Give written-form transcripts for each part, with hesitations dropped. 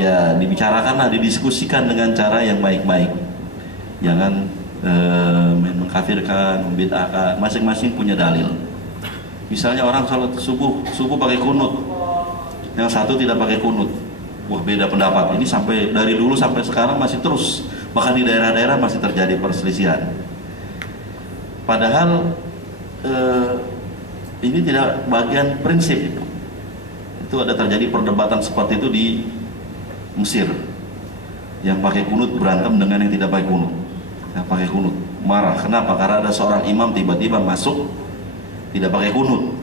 ya dibicarakanlah, didiskusikan dengan cara yang baik-baik. Jangan mengkafirkan, membid'ahkan. Masing-masing punya dalil. Misalnya orang sholat subuh pakai kunut, yang satu tidak pakai kunut. Wah, beda pendapat. Ini sampai dari dulu sampai sekarang masih terus. Bahkan di daerah-daerah masih terjadi perselisihan. Padahal ini tidak bagian prinsip. Itu ada terjadi perdebatan seperti itu di Mesir. Yang pakai kunut berantem dengan yang tidak pakai kunut. Yang pakai kunut marah. Kenapa? Karena ada seorang imam tiba-tiba masuk tidak pakai kunut.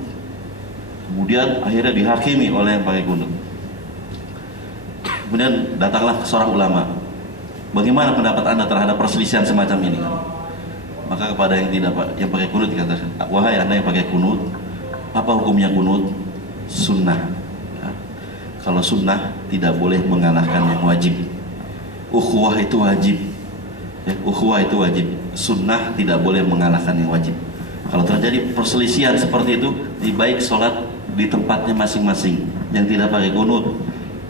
Kemudian akhirnya dihakimi oleh yang pakai kunut. Kemudian datanglah seorang ulama. Bagaimana pendapat Anda terhadap perselisihan semacam ini? Maka kepada yang tidak yang pakai kunut dikatakan, wahai Anda yang pakai kunut, apa hukumnya kunut? Sunnah. Ya. Kalau sunnah tidak boleh mengalahkan yang wajib. Ukhuwah itu wajib. Ya, ukhuwah itu wajib. Sunnah tidak boleh mengalahkan yang wajib. Kalau terjadi perselisihan seperti itu, lebih baik sholat di tempatnya masing-masing. Yang tidak pakai kunut,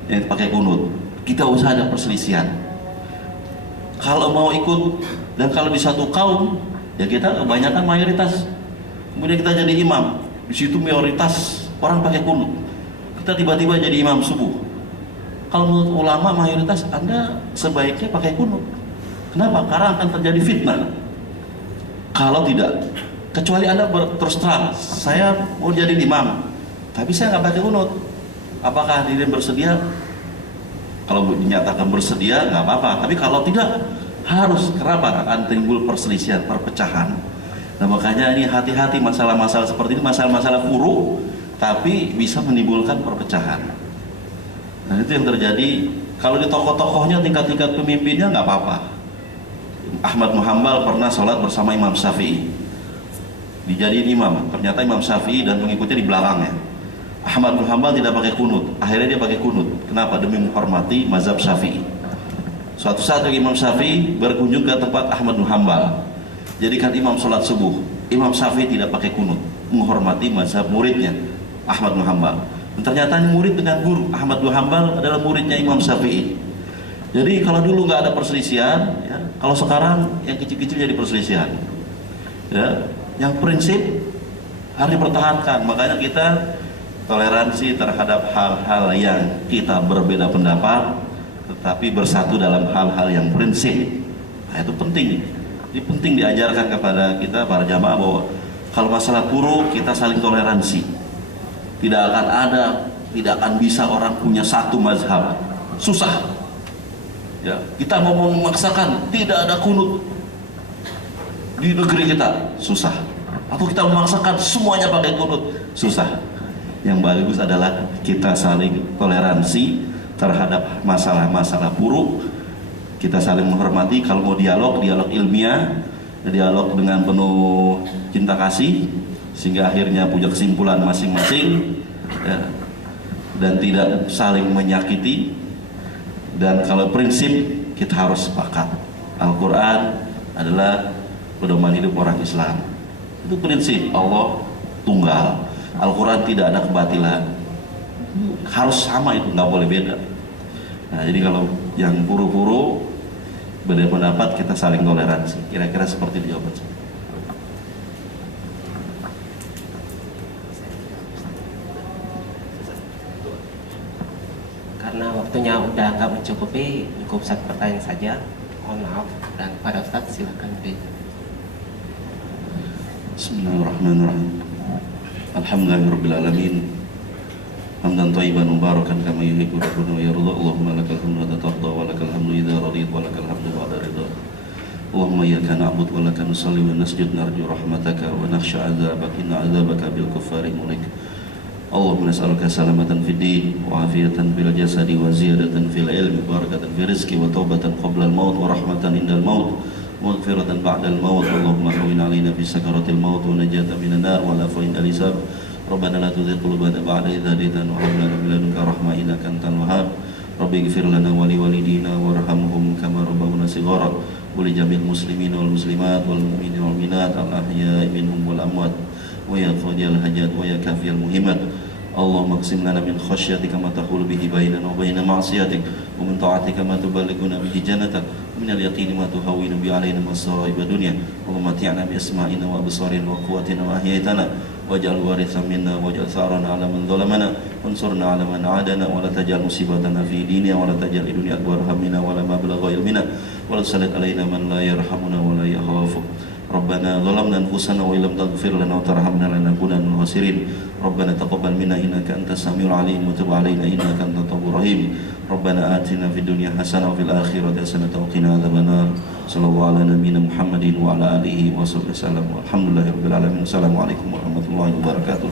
yang pakai kunut. Kita usah ada perselisihan. Kalau mau ikut dan kalau di satu kaum, ya kita kebanyakan mayoritas. Kemudian kita jadi imam. Di situ mayoritas orang pakai kunut. Kita tiba-tiba jadi imam subuh. Kalau menurut ulama mayoritas, Anda sebaiknya pakai kunut. Kenapa? Karena akan terjadi fitnah. Kalau tidak, kecuali Anda terus terang, saya mau jadi imam, tapi saya nggak pakai kunut. Apakah hadirin bersedia? Kalau dinyatakan bersedia, nggak apa-apa. Tapi kalau tidak, harus. Kenapa? Akan timbul perselisihan, perpecahan. Nah makanya ini hati-hati masalah-masalah seperti ini, masalah-masalah furu, tapi bisa menimbulkan perpecahan. Nah itu yang terjadi. Kalau di tokoh-tokohnya, tingkat-tingkat pemimpinnya nggak apa-apa. Ahmad bin Hanbal pernah sholat bersama Imam Syafi'i, dijadiin imam. Ternyata Imam Syafi'i dan pengikutnya di belakangnya. Ahmad bin Hanbal tidak pakai kunut, akhirnya dia pakai kunut. Kenapa? Demi menghormati mazhab Syafi'i. Suatu saat Imam Syafi'i berkunjung ke tempat Ahmad bin Hanbal, jadikan imam sholat subuh. Imam Syafi'i tidak pakai kunut, menghormati mazhab muridnya Ahmad bin Hanbal. Dan ternyata ini murid dengan guru. Ahmad bin Hanbal adalah muridnya Imam Syafi'i. Jadi kalau dulu nggak ada perselisihan, ya, kalau sekarang yang kecil-kecil jadi perselisihan. Ya, yang prinsip harus dipertahankan. Makanya kita toleransi terhadap hal-hal yang kita berbeda pendapat, tetapi bersatu dalam hal-hal yang prinsip. Nah, itu penting. Ini penting diajarkan kepada kita para jamaah bahwa kalau masalah furu kita saling toleransi. Tidak akan bisa orang punya satu mazhab. Susah. Ya, kita mau memaksakan tidak ada kunut di negeri kita, susah. Atau kita memaksakan semuanya pakai kunut, susah. Yang bagus adalah kita saling toleransi terhadap masalah-masalah buruk. Kita saling menghormati. Kalau mau dialog ilmiah, dialog dengan penuh cinta kasih, sehingga akhirnya punya kesimpulan masing-masing, ya, dan tidak saling menyakiti. Dan kalau prinsip kita harus sepakat, Al-Quran adalah pedoman hidup orang Islam. Itu prinsip. Allah tunggal, Al-Quran tidak ada kebatilan, harus sama, itu nggak boleh beda. Nah jadi kalau yang puru-puru beda pendapat, kita saling toleransi. Kira-kira seperti itu jawaban saya. Karena waktunya udah nggak mencukupi, cukup satu pertanyaan saja. Mohon maaf. Dan pada Ustadz silakan di. Bismillahirrahmanirrahim. Alhamdulillahirrabbilalamin. Hamdan thayyiban mubarakan kama yuhibbu rabbuna wa yarda. Allahumma lakal hamdu wa tarda wa lakal hamdu idza radita wa lakal hamdu ba'da ridha. Allahumma iyyaka na'budu wa laka nusalli wa nasjud narju rahmataka wa nakhsha 'adzabaka inna 'adzabaka bil kuffari mulik. Allahumma nas'aluka salamatan fid din wa afiyatan fil jasadi wa ziyadatan fil ilmi wa barakatan fil rizqi wa taubatan qabla al maut wa rahmatan indal maut wa maghfiratan ba'da al maut. Allahumma hawwin 'alaina fi sakaratil maut wa najatan minan nar wa la fa'in al-hisab. Rabbana la tuzigh qulubana ba'da idh hadaytana wa hab lana min ladunka rahmah innaka antal wahhab. Rabbi ighfir lana wa li walidina warhamhum kama rabbawna shighara wa li jami'il muslimin wal muslimat wal mu'minin wal mu'minat al ahya'i minhum wal amwat wa ya qadiyal hajat wa ya kafiyal muhimat. اللهم اقسم لنا من خشيتك ما تحول به بيننا وبين معصيتك ومن طاعتك ما تبلغنا به جنتك ومن اليقين ما تهون به علينا مصائب الدنيا اللهم متعنا بأسمائنا وأبصارنا وقواتنا ما أحييتنا واجعل وارثا منا واجعل ثارنا على من ظلمنا وانصرنا على من عادنا ولا تجعل مصيبتنا في ديننا ولا تجعل الدنيا أكبر همنا ولا مبلغ علمنا ولا تسلط علينا من لا يرحمنا ولا يخافك ربنا ظلمنا أنفسنا وإن لم تغفر لنا وترحمنا لنكونن من الخاسرين ربنا تقبل منا إنك أنت السميع العليم وتب علينا إنك أنت التواب الرحيم ربنا آتنا في الدنيا حسنة وفي الآخرة حسنة وقنا عذاب النار صلى الله على نبينا محمد وعلى آله وصحبه وسلم والحمد لله رب العالمين السلام عليكم ورحمة الله وبركاته.